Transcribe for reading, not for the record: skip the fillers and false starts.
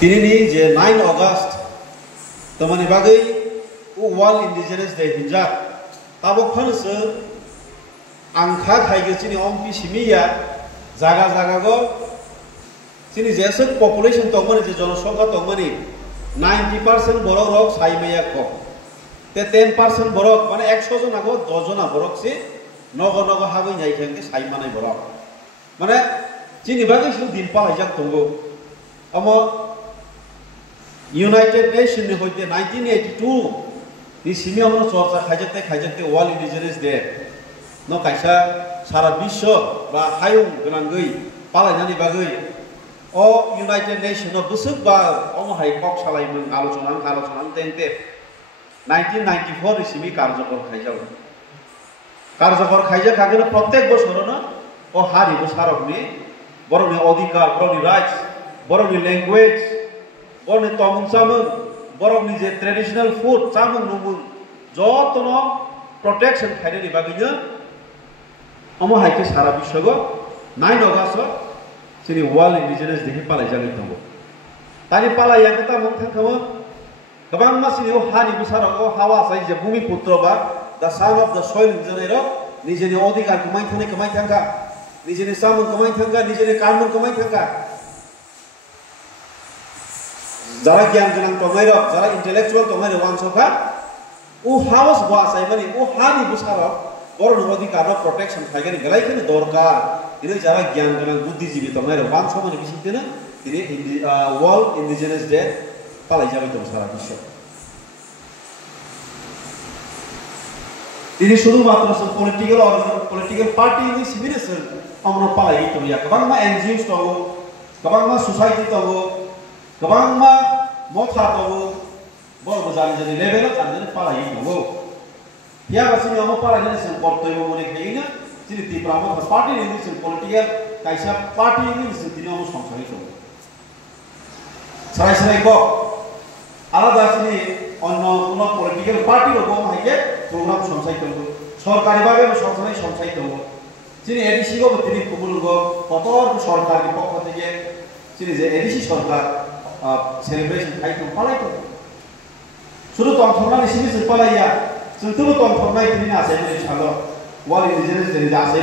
Tinini je 9 August tamani bagai World Indigenous Day hinjak tabok phanse angkha khaige chini ompi simiya jaga go chini jesek population tongmani je jonasongkha tongmani 90% borok rok saimaya ko te 10% borok mane 100 jon ago 10 jona borok si nogo habai nyai thangke saimanai borok mane chini bagai su din palajak tongo amo United Nations ni hoite 1982 ni simia mono chorcha khaijate World Indigenous Day no kaisa sara bisho ba hayung gonangoi palainani bagai o United Nations no busuk ba omo hai kok salai mun alochona tente 1994 ni simi karjakor khaija kagena প্রত্যেক বছর না ও হারি বসারকনি বরনি অধিকার বরনি rights বরনি language বরনি তমুন চামুন বরনি যে traditional food চামুন নুমুন যতন protection খাইনি বাগিনো অমো হাইকে সারা বিশ্বগ 9 August চিনি ওয়ার্ল্ড ইন্ডিজিনাস ডে পালাই জানি দङ তানি পালাই याकता মন थांखामो गोबां मासिनि हानि बसारक हावा साइ जे भूमि पुत्र बा the son of the soil engineer निजेनि अधिकार कमाइ थांगा निजेनि सामन कमाइ थांगा निजेनि कानून कमाइ थांगा जरा ज्ञान गोनां तमाइर जरा इंटेलेक्चुअल तमाइर वानसखा उ हाउस बासाइ माने उ हानि बुसारक बरन अधिकार प्रोटेक्शन थागेनि गलाइखनि दरकार इने जरा ज्ञान गोनां बुद्धिजीवी तमाइर वानसखनि बिसितेनो इने वर्ल्ड इंडिजिनास डे पालाइ जाबाय दं सारा विश्व ini শুধুমাত্র পলিটিক্যাল পার্টি ni সিবিরেসন আমরা পালাই তো ya গোबांमा एनजीओस दङ गोबांमा सोसाइटी दङ गोबांमा मथा दङ बल मोजां लेभेलाव थांनानै पालाई दङ या बासिनि आम पालायनि जों कर्तव्य मने खायना जिनि तिब्रामा पार्टी नि जों पलिटिक्যাল कायसा पार्टी नि जों दिनो संसारि दङ साराय को आलादा सिनि অন্য কোন পলিটিক্যাল পার্টি রকম হাইকে প্রোগ্রাম সংসাই করব সরকারি ভাবে সংসাই সংসাই করব যিনি এডিসি গো তিনি কুবুলগো কতর সরকারি পক্ষ থেকে যিনি যে এডিসি সরকার সেলিব্রেশন খাইতো পালাইতো শুধু তংথরনানি সিনি পালাইয়া जोंथ' तंथरनाय তিনি আছে সালো ওয়ার্ল্ড ইন্ডিজিনাস ডে আছে